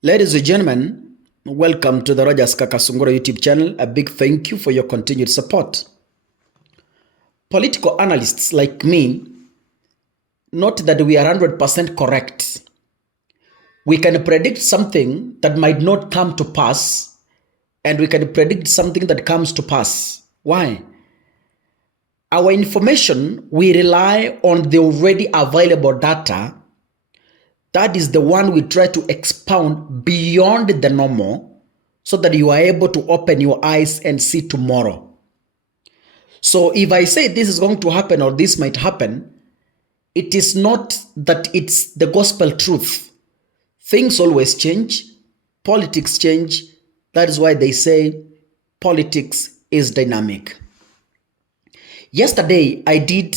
Ladies and gentlemen, welcome to the Rogers Kakasungura YouTube channel. A big thank you for your continued support. Political analysts like me note that we are 100% correct. We can predict something that might not come to pass, and we can predict something that comes to pass. Why? Our information, we rely on the already available data. That is the one we try to expound beyond the normal so that you are able to open your eyes and see tomorrow. So if I say this is going to happen or this might happen, it is not that it's the gospel truth. Things always change. Politics change. That is why they say politics is dynamic. Yesterday, I did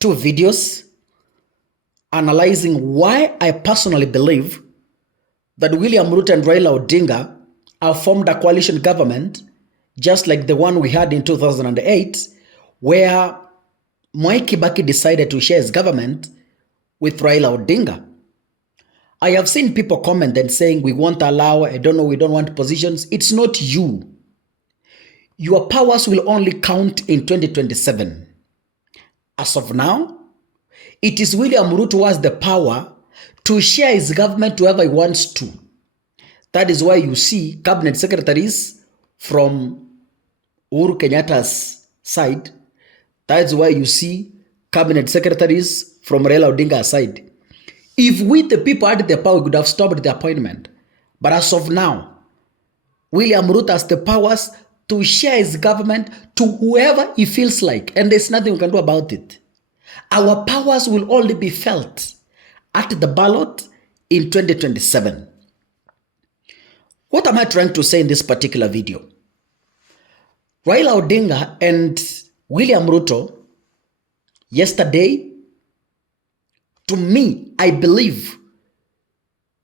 2 videos analyzing why I personally believe that William Ruto and Raila Odinga have formed a coalition government just like the one we had in 2008, where Mwai Kibaki decided to share his government with Raila Odinga. I have seen people comment and saying, we won't allow, we don't want positions. It's not you. Your powers will only count in 2027. As of now, it is William Ruto who has the power to share his government to whoever he wants to. That is why you see cabinet secretaries from Uhuru Kenyatta's side. That is why you see cabinet secretaries from Raila Odinga's side. If we, the people, had the power, we could have stopped the appointment. But as of now, William Ruto has the powers to share his government to whoever he feels like. And there's nothing we can do about it. Our powers will only be felt at the ballot in 2027. What am I trying to say in this particular video? Raila Odinga and William Ruto, yesterday, to me, I believe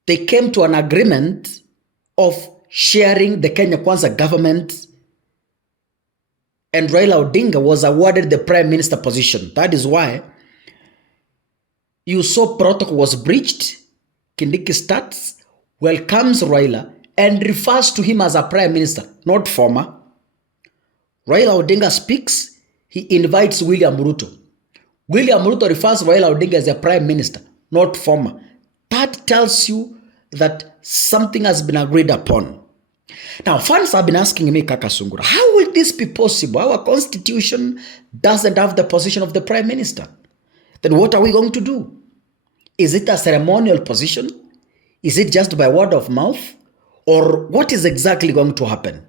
they came to an agreement of sharing the Kenya Kwanza government, and Raila Odinga was awarded the prime minister position. That is why you saw protocol was breached. Kindiki starts, welcomes Raila, and refers to him as a prime minister, not former. Raila Odinga speaks, he invites William Ruto. William Ruto refers to Raila Odinga as a prime minister, not former. That tells you that something has been agreed upon. Now, fans have been asking me, Kakasungura, how will this be possible? Our constitution doesn't have the position of the prime minister. Then what are we going to do? Is it a ceremonial position? Is it just by word of mouth? Or what is exactly going to happen?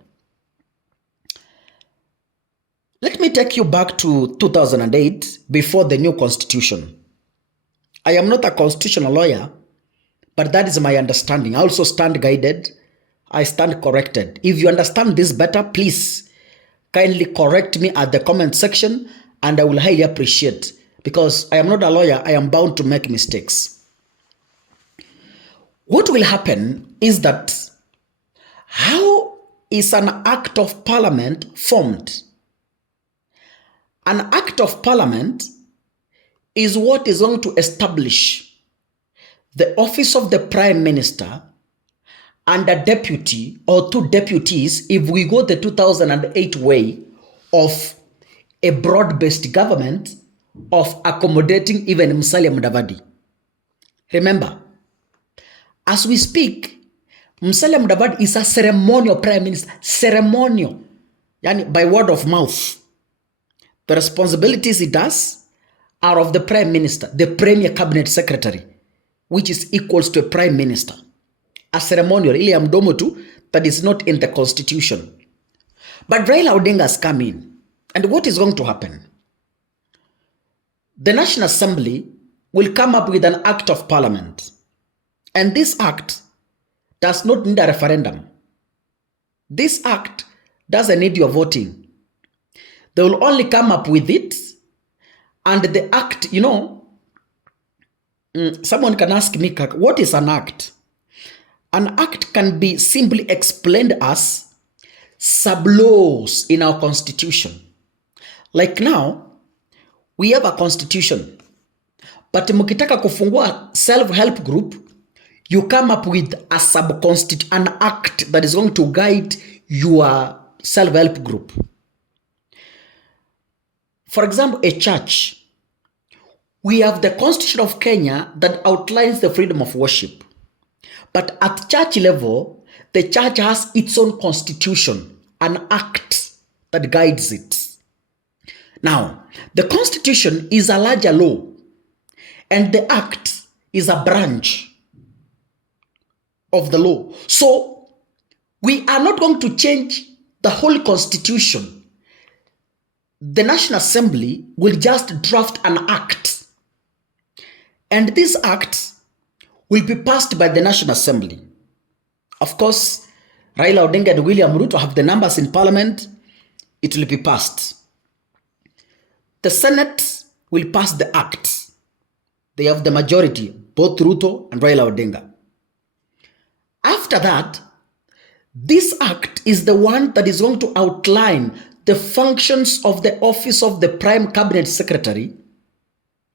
Let me take you back to 2008, before the new constitution. I am not a constitutional lawyer, but that is my understanding. I also stand guided. I stand corrected. If you understand this better, please kindly correct me at the comment section, and I will highly appreciate, because I am not a lawyer. I am bound to make mistakes. What will happen is that, how is an act of parliament formed? An act of parliament is what is going to establish the office of the prime minister and a deputy or 2 deputies, if we go the 2008 way of a broad-based government of accommodating even Musalia Mudavadi. Remember, as we speak, Musalia Mudavadi is a ceremonial prime minister. Ceremonial. Yani by word of mouth. The responsibilities he does are of the prime minister, the premier cabinet secretary, which is equals to a prime minister. A ceremonial, ile mdomo tu, that is not in the constitution. But Raila Odinga has come in. And what is going to happen? The National Assembly will come up with an act of parliament. And this act does not need a referendum. This act doesn't need your voting. They will only come up with it. And the act, someone can ask me, what is an act? An act can be simply explained as sub-laws in our constitution. Like now, we have a constitution. But mukitaka kufungua self-help group, you come up with an act that is going to guide your self-help group. For example, a church. We have the Constitution of Kenya that outlines the freedom of worship. But at church level, the church has its own constitution, an act that guides it. Now, the constitution is a larger law, and the act is a branch of the law. So, we are not going to change the whole constitution. The National Assembly will just draft an act, and this act will be passed by the National Assembly. Of course, Raila Odinga and William Ruto have the numbers in Parliament. It will be passed. The Senate will pass the act. They have the majority, both Ruto and Raila Odinga. After that, this act is the one that is going to outline the functions of the office of the Prime Cabinet Secretary,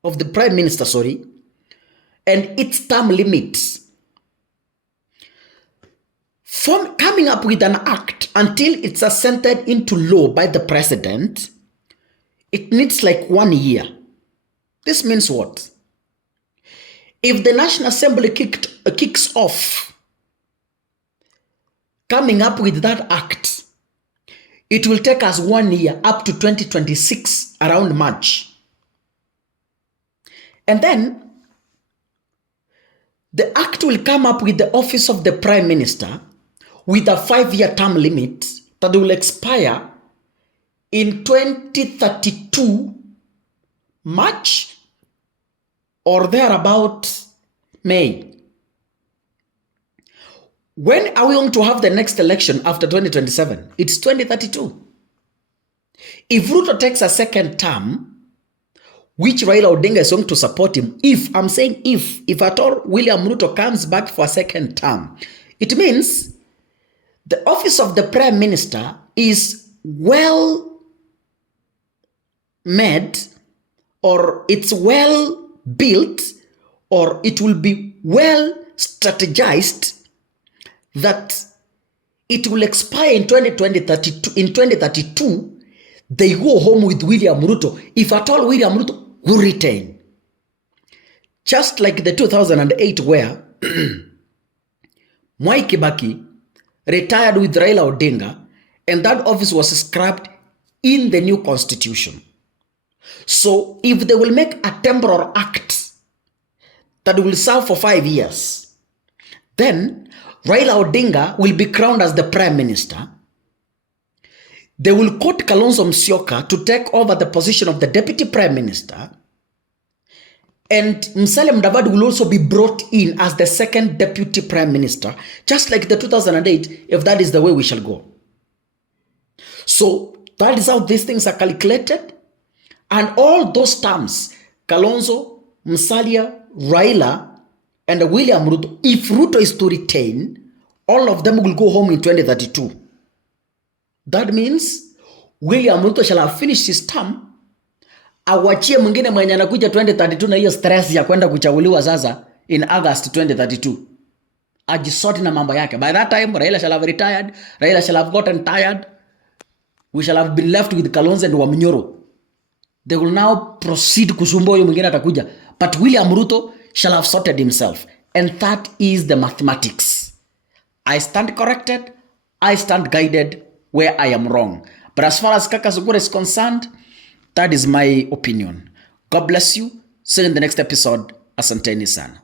of the Prime Minister, and its term limits. From coming up with an act until it's assented into law by the president, it needs like 1 year. This means what? If the National Assembly kicks off coming up with that act, it will take us 1 year up to 2026 around March. And then the act will come up with the office of the Prime Minister with a 5-year term limit that will expire in 2032 March or thereabout May. When are we going to have the next election after 2027? It's 2032. If Ruto takes a second term, which Raila Odinga is going to support him, if at all William Ruto comes back for a second term, it means the office of the Prime Minister is well made, or it's well built, or it will be well strategized that it will expire in 2032. They go home with William Ruto, if at all William Ruto will retain. Just like the 2008 where Mwai Kibaki retired with Raila Odinga, and that office was scrapped in the new constitution. So if they will make a temporal act that will serve for 5 years, then Raila Odinga will be crowned as the Prime Minister. They will court Kalonzo Musyoka to take over the position of the Deputy Prime Minister. And Musalia Mudavadi will also be brought in as the second Deputy Prime Minister, just like the 2008, if that is the way we shall go. So that is how these things are calculated. And all those terms, Kalonzo, Musalia, Raila, and William Ruto, if Ruto is to retain, all of them will go home in 2032. That means William Ruto shall have finished his term, awachie mwingine mwenye anakuja 2032 na hiyo stress ya kwenda kuchaguliwa sasa in August 2032. Ajisoti na mambo yake. By that time, Raila shall have retired, Raila shall have gotten tired, we shall have been left with Kalonzo and Wamnyoro. They will now proceed kusumbua huyo mwingine atakuja. But William Ruto shall have sorted himself. And that is the mathematics. I stand corrected, I stand guided where I am wrong. But as far as Kaka Sugura is concerned, that is my opinion. God bless you. See you in the next episode. Asanteni sana.